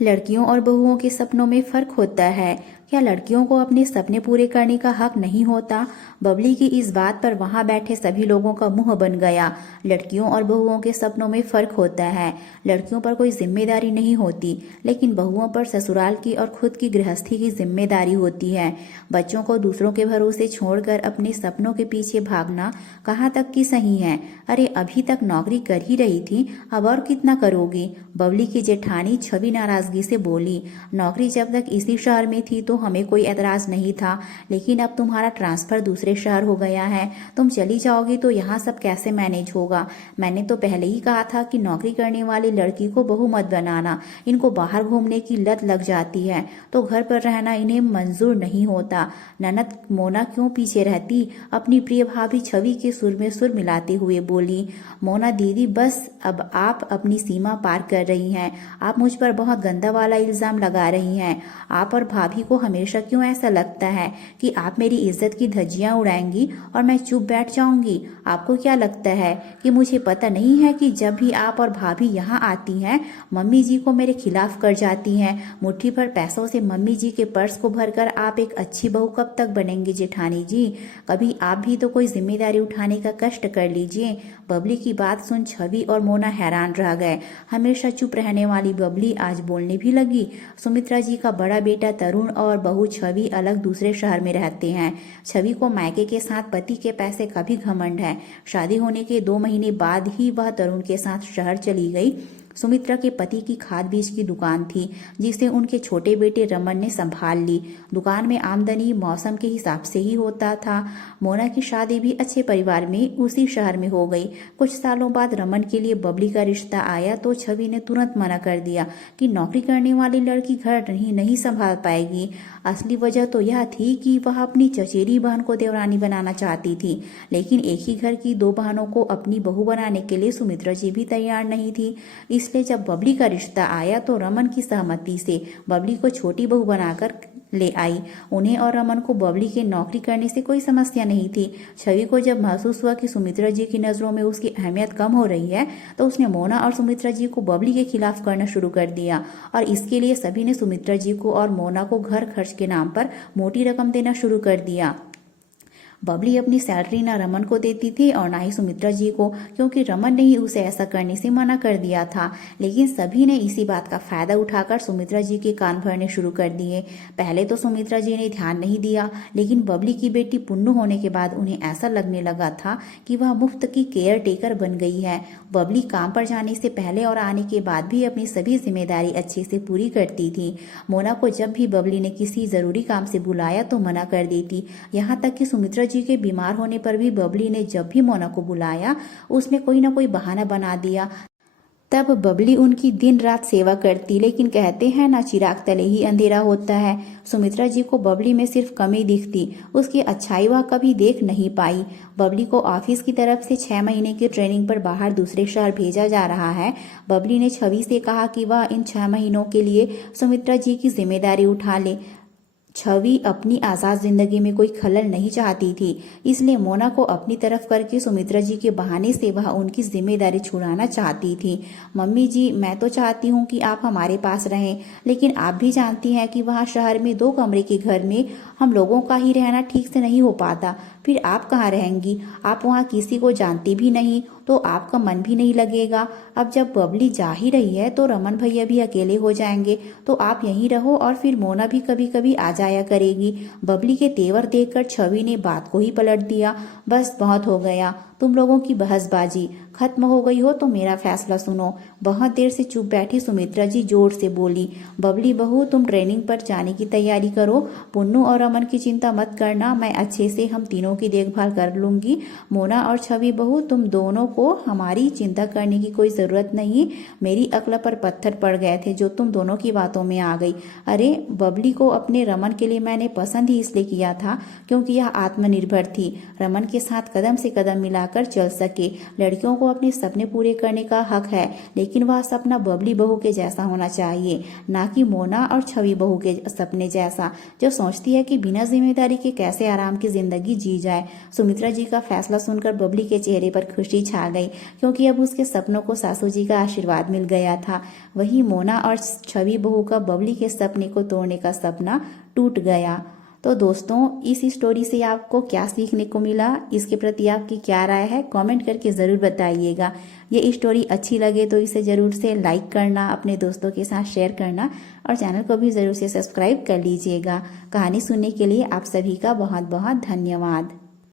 लड़कियों और बहुओं के सपनों में फर्क होता है। क्या लड़कियों को अपने सपने पूरे करने का हक नहीं होता? बबली की इस बात पर वहां बैठे सभी लोगों का मुंह बन गया। लड़कियों और बहुओं के सपनों में फर्क होता है। लड़कियों पर कोई जिम्मेदारी नहीं होती, लेकिन बहुओं पर ससुराल की और खुद की गृहस्थी की जिम्मेदारी होती है। बच्चों को दूसरों के भरोसे छोड़कर अपने सपनों के पीछे भागना कहाँ तक की सही है? अरे अभी तक नौकरी कर ही रही थी, अब और कितना करोगी? बबली की जेठानी छवि नाराजगी से बोली। नौकरी जब तक इसी शहर में थी तो हमें कोई एतराज नहीं था, लेकिन अब तुम्हारा ट्रांसफर दूसरे शहर हो गया है, तुम चली जाओगी तो यहाँ सब कैसे मैनेज होगा? मैंने तो पहले ही कहा था कि नौकरी करने वाली लड़की को बहू मत बनाना, इनको बाहर घूमने की लत लग जाती है, तो घर पर रहना इन्हें मंजूर नहीं होता। ननद मोना क्यों पीछे रहती? अपनी प्रिय भाभी छवि के सुर में सुर मिलाते हुए बोली। मोना दीदी बस, अब आप अपनी सीमा पार कर रही हैं। आप मुझ पर बहुत गंदा वाला इल्जाम लगा रही हैं। आप और भाभी को हमेशा क्यों ऐसा लगता है कि आप मेरी इज्जत की धज्जियां उड़ाएंगी और मैं चुप बैठ जाऊंगी? आपको क्या लगता है कि मुझे पता नहीं है कि जब भी आप और भाभी यहाँ आती हैं, मम्मी जी को मेरे खिलाफ कर जाती हैं। मुट्ठी भर पैसों से मम्मी जी के पर्स को भरकर आप एक अच्छी बहू कब तक बनेंगी जेठानी जी? कभी आप भी तो कोई जिम्मेदारी उठाने का कष्ट कर लीजिए। बबली की बात सुन छवि और मोना हैरान रह गए। हमेशा चुप रहने वाली बबली आज बोलने भी लगी। सुमित्रा जी का बड़ा बेटा तरुण और बहू छवि अलग दूसरे शहर में रहते हैं। छवि को मायके के साथ पति के पैसे का भी घमंड है। शादी होने के 2 महीने बाद ही वह तरुण के साथ शहर चली गई। सुमित्रा के पति की खाद बीज की दुकान थी, जिसे उनके छोटे बेटे रमन ने संभाल ली। दुकान में आमदनी मौसम के हिसाब से ही होता था। मोना की शादी भी अच्छे परिवार में उसी शहर में हो गई। कुछ सालों बाद रमन के लिए बबली का रिश्ता आया तो छवि ने तुरंत मना कर दिया कि नौकरी करने वाली लड़की घर नहीं संभाल पाएगी। असली वजह तो यह थी कि वह अपनी चचेरी बहन को देवरानी बनाना चाहती थी, लेकिन एक ही घर की 2 बहनों को अपनी बहू बनाने के लिए सुमित्रा जी भी तैयार नहीं थी। इसलिए जब बबली का रिश्ता आया तो रमन की सहमति से बबली को छोटी बहू बनाकर ले आई। उन्हें और रमन को बबली के नौकरी करने से कोई समस्या नहीं थी। छवि को जब महसूस हुआ कि सुमित्रा जी की नजरों में उसकी अहमियत कम हो रही है, तो उसने मोना और सुमित्रा जी को बबली के खिलाफ करना शुरू कर दिया, और इसके लिए सभी ने सुमित्रा जी को और मोना को घर खर्च के नाम पर मोटी रकम देना शुरू कर दिया। बबली अपनी सैलरी ना रमन को देती थी और ना ही सुमित्रा जी को, क्योंकि रमन ने ही उसे ऐसा करने से मना कर दिया था। लेकिन सभी ने इसी बात का फायदा उठाकर सुमित्रा जी के कान भरने शुरू कर दिए। पहले तो सुमित्रा जी ने ध्यान नहीं दिया, लेकिन बबली की बेटी पुन्नू होने के बाद उन्हें ऐसा लगने लगा था कि वह मुफ्त की केयर टेकर बन गई है। बबली काम पर जाने से पहले और आने के बाद भी अपनी सभी जिम्मेदारी अच्छे से पूरी करती थी। मोना को जब भी बबली ने किसी जरूरी काम से बुलाया तो मना कर देती। यहाँ तक कि सुमित्रा जी के बीमार होने पर भी बबली ने जब भी मोना को बुलाया, उसने कोई ना कोई बहाना बना दिया। तब बबली उनकी दिन रात सेवा करती, लेकिन कहते हैं ना, चिराग तले ही अंधेरा होता है। सुमित्रा जी को बबली में सिर्फ कमी दिखती, उसकी अच्छाई वह कभी देख नहीं पाई। बबली को ऑफिस की तरफ से 6 महीने की ट्रेनिंग पर बाहर दूसरे शहर भेजा जा रहा है। बबली ने छवि से कहा कि वह इन 6 महीनों के लिए सुमित्रा जी की जिम्मेदारी उठा ले। छवि अपनी आजाद जिंदगी में कोई खलल नहीं चाहती थी, इसलिए मोना को अपनी तरफ करके सुमित्रा जी के बहाने से वह उनकी जिम्मेदारी छुड़ाना चाहती थी। मम्मी जी, मैं तो चाहती हूँ कि आप हमारे पास रहें, लेकिन आप भी जानती हैं कि वहाँ शहर में 2 कमरे के घर में हम लोगों का ही रहना ठीक से नहीं हो पाता। फिर आप कहाँ रहेंगी? आप वहाँ किसी को जानती भी नहीं, तो आपका मन भी नहीं लगेगा। अब जब बबली जा ही रही है तो रमन भैया भी अकेले हो जाएंगे, तो आप यहीं रहो और फिर मोना भी कभी कभी आ जाया करेगी। बबली के तेवर देखकर छवि ने बात को ही पलट दिया। बस बहुत हो गया, तुम लोगों की बहसबाजी खत्म हो गई हो तो मेरा फैसला सुनो। बहुत देर से चुप बैठी सुमित्रा जी जोर से बोली। बबली बहू, तुम ट्रेनिंग पर जाने की तैयारी करो। पुन्नू और अमन की चिंता मत करना, मैं अच्छे से हम तीनों की देखभाल कर लूंगी। मोना और छवि बहू, तुम दोनों को हमारी चिंता करने की कोई जरूरत नहीं। मेरी अक्ल पर पत्थर पड़ गए थे जो तुम दोनों की बातों में आ गई। अरे, बबली को अपने रमन के लिए मैंने पसंद ही इसलिए किया था क्योंकि यह आत्मनिर्भर थी। रमन के साथ कदम से कदम मिलाकर बनाकर चल सके। लड़कियों को अपने सपने पूरे करने का हक है, लेकिन वह सपना बबली बहू के जैसा होना चाहिए, ना कि मोना और छवि बहू के सपने जैसा, जो सोचती है कि बिना जिम्मेदारी के कैसे आराम की जिंदगी जी जाए। सुमित्रा जी का फैसला सुनकर बबली के चेहरे पर खुशी छा गई, क्योंकि अब उसके सपनों को सासू जी का आशीर्वाद मिल गया था। वही मोना और छवि बहू का बबली के सपने को तोड़ने का सपना टूट गया। तो दोस्तों, इस स्टोरी से आपको क्या सीखने को मिला, इसके प्रति आपकी क्या राय है, कमेंट करके ज़रूर बताइएगा। ये स्टोरी अच्छी लगे तो इसे ज़रूर से लाइक करना, अपने दोस्तों के साथ शेयर करना और चैनल को भी ज़रूर से सब्सक्राइब कर लीजिएगा। कहानी सुनने के लिए आप सभी का बहुत बहुत धन्यवाद।